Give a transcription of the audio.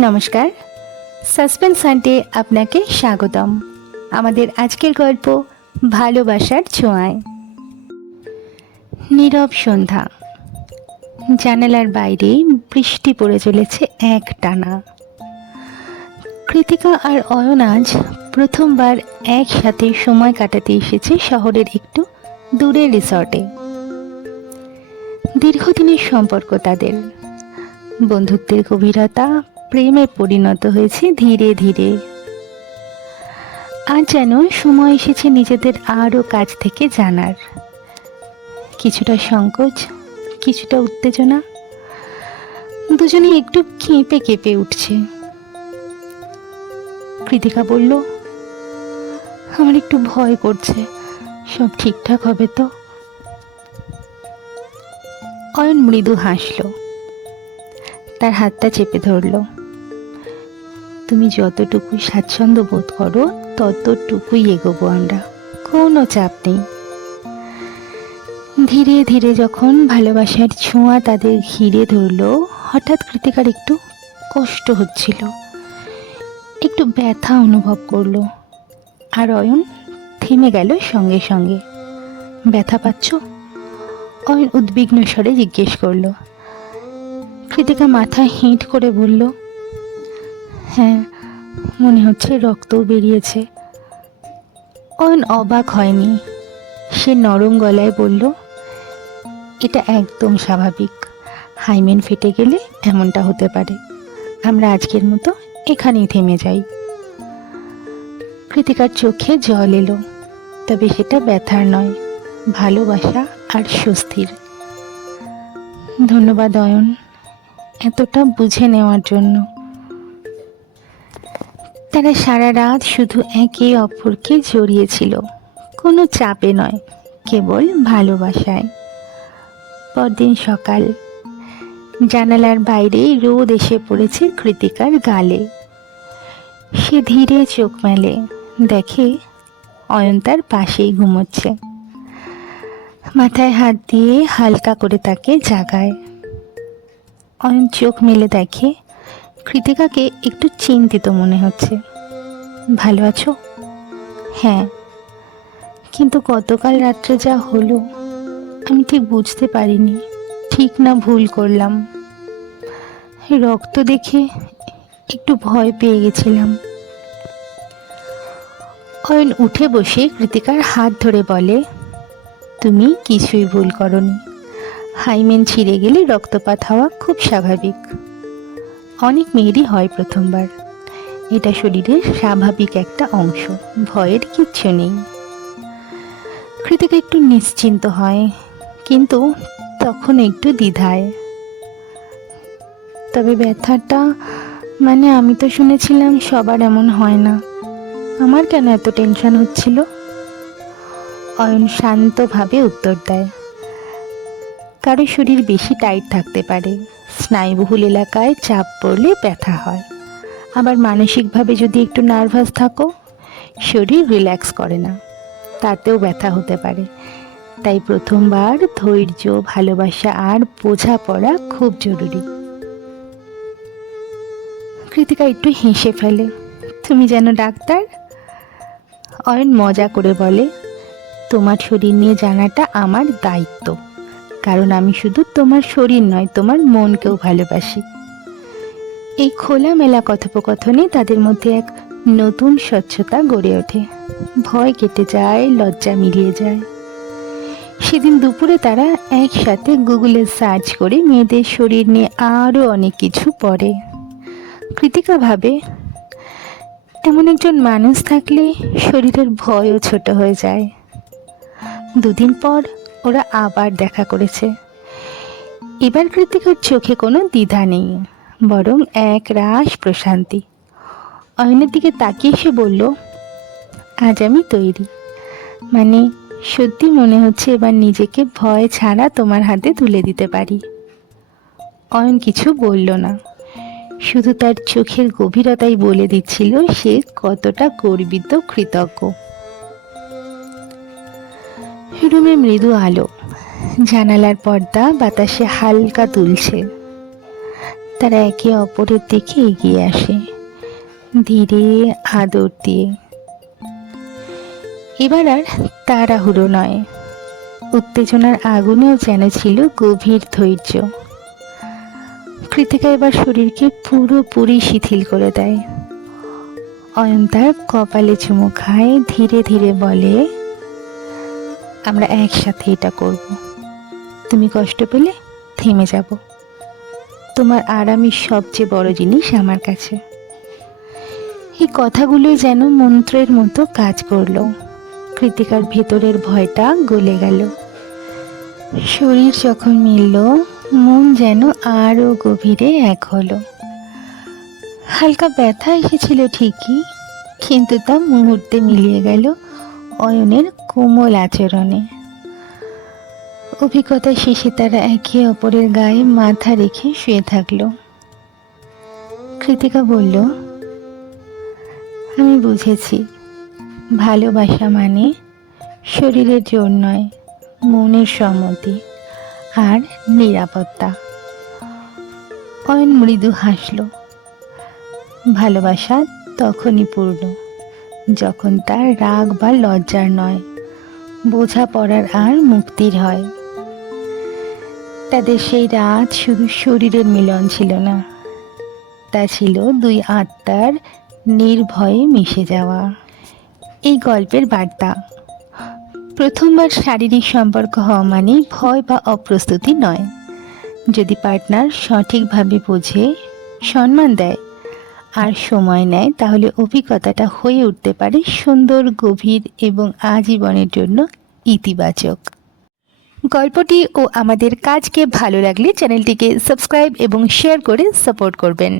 নমস্কার, সাসপেন্স হান্টে আপনাকে স্বাগতম। আমাদের আজকের গল্প ভালোবাসার ছোঁয়ায়। নীরব সন্ধ্যা, জানালার বাইরে বৃষ্টি পড়ে চলেছে এক টানা। কৃতিকা আর অয়ন আজ প্রথমবার একসাথে সময় কাটাতে এসেছে শহরের একটু দূরের রিসর্টে। দীর্ঘদিনের সম্পর্ক তাদের, বন্ধুত্বের গভীরতা প্রেমে পরিণত হয়েছে ধীরে ধীরে। আজ যেন সময় এসেছে নিজেদের আরও কাছ থেকে জানার। কিছুটা সংকোচ, কিছুটা উত্তেজনা, দুজনে একটু কেঁপে কেঁপে উঠছে। কৃতিকা বলল, আমার একটু ভয় করছে, সব ঠিকঠাক হবে তো? অয়ন মৃদু হাসল, তার হাতটা চেপে ধরল। তুমি যতটুকু স্বাচ্ছন্দ্য বোধ করো ততটুকুই এগোবো আমরা, কোনো চাপ নেই। ধীরে ধীরে যখন ভালোবাসার ছোঁয়া তাদের ঘিরে ধরল, হঠাৎ কৃতিকার একটু কষ্ট হচ্ছিল, একটু ব্যথা অনুভব করলো। আর অয়ন থেমে গেল সঙ্গে সঙ্গে। ব্যথা পাচ্ছ? অয়ন উদ্বিগ্ন স্বরে জিজ্ঞেস করলো। কৃতিকা মাথা হেঁট করে বলল, হ্যাঁ, মনে হচ্ছে রক্তও বেরিয়েছে। অয়ন অবাক হয়নি, সে নরম গলায় বলল, এটা একদম স্বাভাবিক, হাইমেন ফেটে গেলে এমনটা হতে পারে। আমরা আজকের মতো এখানেই থেমে যাই। কৃতিকার চোখে জল এলো, তবে সেটা ব্যথার নয়, ভালোবাসা আর স্বস্তির। ধন্যবাদ অয়ন, এতটা বুঝে নেওয়ার জন্য। তারা সারা রাত শুধু একে অপরকে জড়িয়েছিল, কোনো চাপে নয়, কেবল ভালোবাসায়। পরদিন সকাল, জানালার বাইরে রোদ এসে পড়েছে কৃতিকার গালে। সে ধীরে চোখ মেলে, দেখে অয়ন তার পাশেই ঘুমোচ্ছে। মাথায় হাত দিয়ে হালকা করে তাকে জাগায়। অয়ন চোখ মেলে দেখে কৃতিকাকে একটু চিন্তিত মনে হচ্ছে। ভালো আছো? হ্যাঁ, কিন্তু গতকাল রাত্রে যা হলো আমি ঠিক বুঝতে পারিনি, ঠিক না ভুল করলাম। রক্ত দেখে একটু ভয় পেয়ে গেছিলাম। অয়ন উঠে বসে কৃতিকার হাত ধরে বলে, তুমি কিছুই ভুল করনি। হাইমেন ছিঁড়ে গেলে রক্তপাত হওয়া খুব স্বাভাবিক, অনেক মেয়েরই হয় প্রথমবার। এটা শরীরের স্বাভাবিক একটা অংশ, ভয়ের কিচ্ছু নেই। কৃতিকা একটু নিশ্চিন্ত হয়, কিন্তু তখন একটু দ্বিধায়। তবে ব্যথাটা, মানে আমি তো শুনেছিলাম সবার এমন হয় না, আমার কেন এত টেনশন হচ্ছিল? অয়ন শান্তভাবে উত্তর দেয়, কারো শরীর বেশি টাইট থাকতে পারে, স্নায়ুবহুল এলাকায় চাপ পড়লে ব্যথা হয়। আবার মানসিকভাবে যদি একটু নার্ভাস থাকো, শরীর রিল্যাক্স করে না, তাতেও ব্যথা হতে পারে। তাই প্রথমবার ধৈর্য, ভালোবাসা আর বোঝাপড়া খুব জরুরি। কৃতিকা একটু হেসে ফেলে, তুমি যেন ডাক্তার। অয়ন মজা করে বলে, তোমার শরীর নিয়ে জানাটা আমার দায়িত্ব, কারণ আমি শুধু তোমার শরীর নয়, তোমার মনকেও ভালোবাসি। এই খোলামেলা কথোপকথনে তাদের মধ্যে এক নতুন স্বচ্ছতা গড়ে ওঠে। ভয় কেটে যায়, লজ্জা মিলিয়ে যায়। সেদিন দুপুরে তারা একসাথে গুগলে সার্চ করে মেয়েদের শরীর নিয়ে আরও অনেক কিছু পড়ে। কৃতিকা ভাবে, এমন একজন মানুষ থাকলে শরীরের ভয়ও ছোট হয়ে যায়। দুদিন পর ওরা আবার দেখা করেছে। এবার কৃতিকার চোখে কোনো দ্বিধা নেই, বরং এক রাশ প্রশান্তি। অয়নের দিকে তাকিয়ে সে বলল, আজ আমি তৈরি, মানে সত্যি মনে হচ্ছে এবার নিজেকে ভয় ছাড়া তোমার হাতে তুলে দিতে পারি। অয়ন কিছু বলল না, শুধু তার চোখের গভীরতাই বলে দিচ্ছিল সে কতটা গর্বিত, কৃতজ্ঞ। রুমে মৃদু আলো, জানালার পর্দা বাতাসে হালকা দুলছে। তারা একে অপরের দিকে এগিয়ে আসে, ধীরে, আদর দিয়ে। এবার আর তাড়াহুড়ো নয়, উত্তেজনার আগুনেও যেন ছিল গভীর ধৈর্য। কৃতিকা এবার শরীরকে পুরোপুরি শিথিল করে দেয়। অয়ন তার কপালে চুমু খায়, ধীরে ধীরে বলে, আমরা একসাথে এটা করব। তুমি কষ্ট পেলে থেমে যাব। তোমার আরামই সবচেয়ে বড় জিনিস আমার কাছে। এই কথাগুলোই যেন মন্ত্রের মতো কাজ করলো। কৃতিকার ভেতরের ভয়টা গলে গেল। শরীর যখন মিলল, মন যেন আরো গভীরে এক হলো। হালকা ব্যথা এসেছিল ঠিকই, কিন্তু তা মুহূর্তে মিলিয়ে গেল অয়নের কোমল আচরণে। অভিজ্ঞতা শেষে তারা একে অপরের গায়ে মাথা রেখে শুয়ে থাকলো। কৃতিকা বলল, আমি বুঝেছি, ভালোবাসা মানে শরীরের জোর নয়, মনের সম্মতি আর নিরাপত্তা। অয়ন মৃদু হাসল। ভালোবাসা তখনই পূর্ণ যখন তার রাগ বা লজ্জার নয়, বোঝাপড়ার আর মুক্তির হয়। তাদের সেই রাত শুধু শরীরের মিলন ছিল না, তা ছিল দুই আত্মার নির্ভয়ে মিশে যাওয়া। এই গল্পের বার্তা, প্রথমবার শারীরিক সম্পর্ক হওয়া মানে ভয় বা অপ্রস্তুতি নয়। যদি পার্টনার সঠিকভাবে বোঝে, সম্মান দেয় আর সময় নেয়, তাহলে অভিজ্ঞতাটা হয়ে উঠতে পারে সুন্দর, গভীর এবং আজীবনের জন্য ইতিবাচক। গল্পটি ও আমাদের কাজকে ভালো লাগলে চ্যানেলটিকে সাবস্ক্রাইব এবং শেয়ার করে সাপোর্ট করবেন।